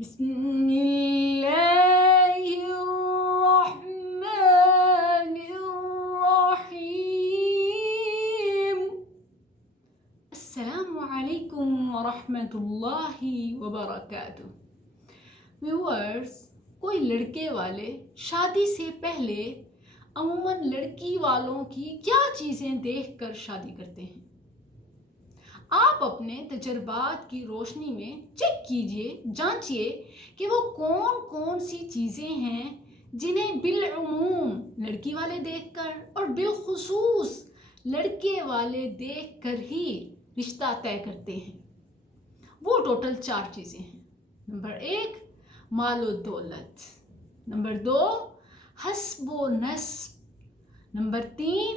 بسم اللہ الرحمن الرحیم۔ السلام علیکم ورحمۃ اللہ وبرکاتہ۔ ویورز، کوئی لڑکے والے شادی سے پہلے عموماً لڑکی والوں کی کیا چیزیں دیکھ کر شادی کرتے ہیں؟ آپ اپنے تجربات کی روشنی میں چیک کیجئے، جانچیے کہ وہ کون سی چیزیں ہیں جنہیں بالعموم لڑکی والے دیکھ کر اور بالخصوص لڑکے والے دیکھ کر ہی رشتہ طے کرتے ہیں۔ وہ ٹوٹل 4 چیزیں ہیں۔ نمبر 1، مال و دولت۔ نمبر 2، حسب و نسب۔ نمبر 3،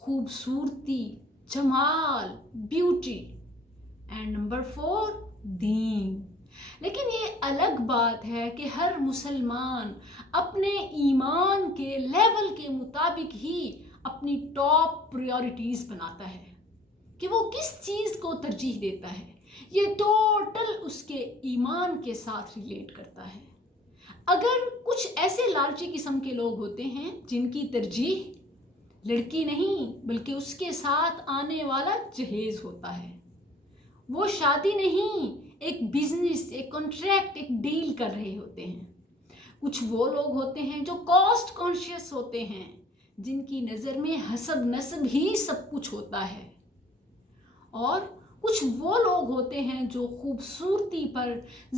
خوبصورتی، جمال، بیوٹی۔ اینڈ نمبر 4، دین۔ لیکن یہ الگ بات ہے کہ ہر مسلمان اپنے ایمان کے لیول کے مطابق ہی اپنی ٹاپ پریورٹیز بناتا ہے کہ وہ کس چیز کو ترجیح دیتا ہے۔ یہ ٹوٹل اس کے ایمان کے ساتھ ریلیٹ کرتا ہے۔ اگر کچھ ایسے لالچی قسم کے لوگ ہوتے ہیں جن کی ترجیح لڑکی نہیں بلکہ اس کے ساتھ آنے والا جہیز ہوتا ہے، وہ شادی نہیں ایک بزنس، ایک کانٹریکٹ، ایک ڈیل کر رہے ہوتے ہیں۔ کچھ وہ لوگ ہوتے ہیں جو کاسٹ کانشیس ہوتے ہیں، جن کی نظر میں حسب نسب ہی سب کچھ ہوتا ہے، اور کچھ وہ لوگ ہوتے ہیں جو خوبصورتی پر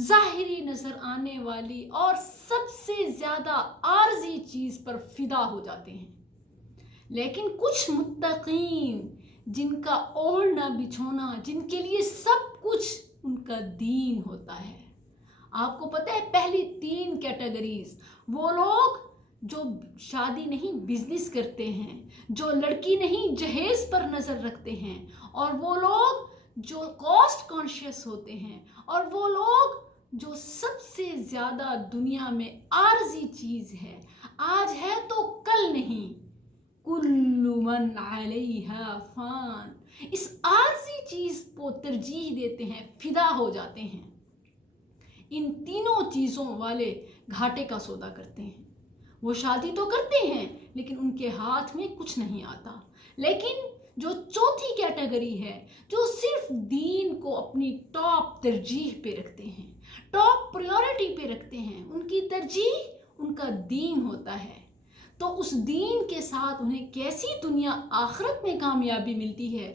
ظاہری نظر آنے والی اور سب سے زیادہ عارضی چیز پر فدا ہو جاتے ہیں۔ لیکن کچھ متقین جن کا اوڑھنا بچھونا، جن کے لیے سب کچھ ان کا دین ہوتا ہے۔ آپ کو پتہ ہے پہلی 3 کیٹیگریز وہ لوگ جو شادی نہیں بزنس کرتے ہیں، جو لڑکی نہیں جہیز پر نظر رکھتے ہیں، اور وہ لوگ جو کاسٹ کانشیس ہوتے ہیں، اور وہ لوگ جو سب سے زیادہ دنیا میں عارضی چیز ہے، آج ہے تو کل نہیں، کل من علیہا فان، اس عارضی چیز کو ترجیح دیتے ہیں، فدا ہو جاتے ہیں۔ ان تینوں چیزوں والے گھاٹے کا سودا کرتے ہیں۔ وہ شادی تو کرتے ہیں لیکن ان کے ہاتھ میں کچھ نہیں آتا۔ لیکن جو چوتھی کیٹیگری ہے، جو صرف دین کو اپنی ٹاپ ترجیح پہ رکھتے ہیں، ٹاپ پریورٹی پہ رکھتے ہیں، ان کی ترجیح ان کا دین ہوتا ہے، تو اس دین کے ساتھ انہیں کیسی دنیا آخرت میں کامیابی ملتی ہے۔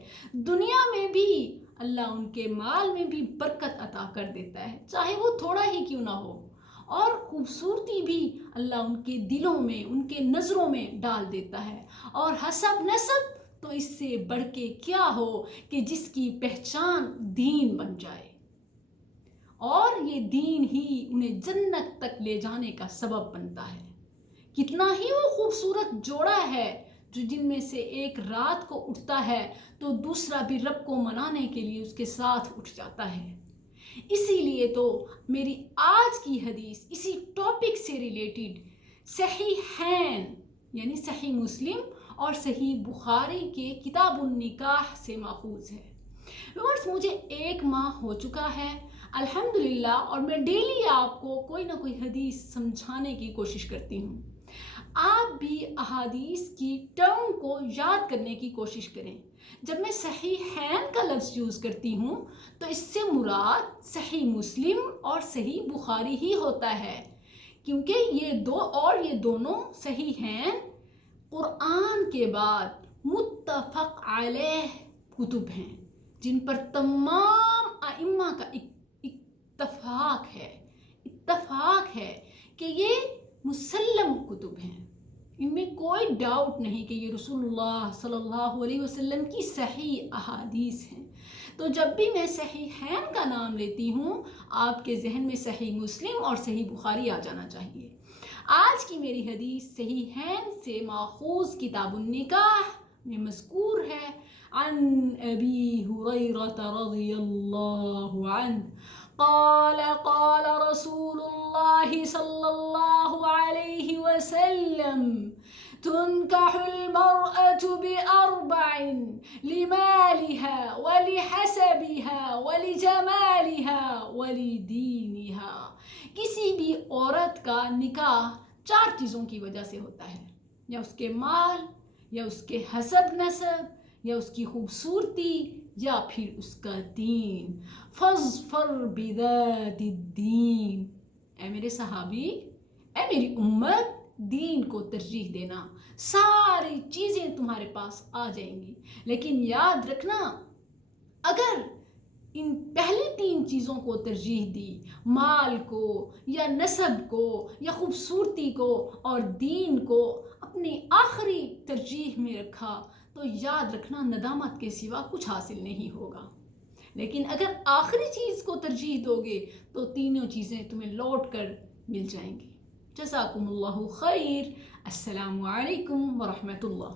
دنیا میں بھی اللہ ان کے مال میں بھی برکت عطا کر دیتا ہے، چاہے وہ تھوڑا ہی کیوں نہ ہو، اور خوبصورتی بھی اللہ ان کے دلوں میں، ان کے نظروں میں ڈال دیتا ہے۔ اور حسب نسب تو اس سے بڑھ کے کیا ہو کہ جس کی پہچان دین بن جائے، اور یہ دین ہی انہیں جنت تک لے جانے کا سبب بنتا ہے۔ کتنا ہی وہ خوبصورت جوڑا ہے جو جن میں سے ایک رات کو اٹھتا ہے تو دوسرا بھی رب کو منانے کے لیے اس کے ساتھ اٹھ جاتا ہے۔ اسی لیے تو میری آج کی حدیث اسی ٹاپک سے ریلیٹڈ صحیحین یعنی صحیح مسلم اور صحیح بخاری کے کتاب النکاح سے ماخوذ ہے۔ مجھے 1 ماہ ہو چکا ہے الحمدللہ، اور میں ڈیلی آپ کو کوئی نہ کوئی حدیث سمجھانے کی کوشش کرتی ہوں۔ آپ بھی احادیث کی ٹرم کو یاد کرنے کی کوشش کریں۔ جب میں صحیحین کا لفظ یوز کرتی ہوں تو اس سے مراد صحیح مسلم اور صحیح بخاری ہی ہوتا ہے، کیونکہ یہ دونوں صحیحین قرآن کے بعد متفق علیہ کتب ہیں، جن پر تمام ائمہ کا اتفاق ہے کہ یہ مسلم کتب ہیں۔ ان میں کوئی ڈاؤٹ نہیں کہ یہ رسول اللہ صلی اللہ علیہ وسلم کی صحیح احادیث ہیں۔ تو جب بھی میں صحیحین کا نام لیتی ہوں، آپ کے ذہن میں صحیح مسلم اور صحیح بخاری آ جانا چاہیے۔ آج کی میری حدیث صحیحین سے ماخوذ کتاب النکاح میں مذکور ہے، عن ابی ہریرہ رضی اللہ عنہ قال قال رسول اللہ صلی اللہ علیہ وسلم تنكح المرأة بأربع لمالها ولحسبها ولجمالها ولدينها کسی بھی عورت کا نکاح 4 چیزوں کی وجہ سے ہوتا ہے، یا اس کے مال، یا اس کے حسب نسب، یا اس کی خوبصورتی، یا پھر اس کا دین۔ فاظفر بذات الدین، اے میرے صحابی، اے میری امت، دین کو ترجیح دینا، ساری چیزیں تمہارے پاس آ جائیں گی۔ لیکن یاد رکھنا، اگر ان پہلی 3 چیزوں کو ترجیح دی، مال کو یا نسب کو یا خوبصورتی کو اور دین کو اپنی آخری ترجیح میں رکھا، تو یاد رکھنا ندامت کے سوا کچھ حاصل نہیں ہوگا۔ لیکن اگر آخری چیز کو ترجیح دو گے تو تینوں چیزیں تمہیں لوٹ کر مل جائیں گی۔ جزاکم اللہ خیر۔ السلام علیکم ورحمۃ اللہ۔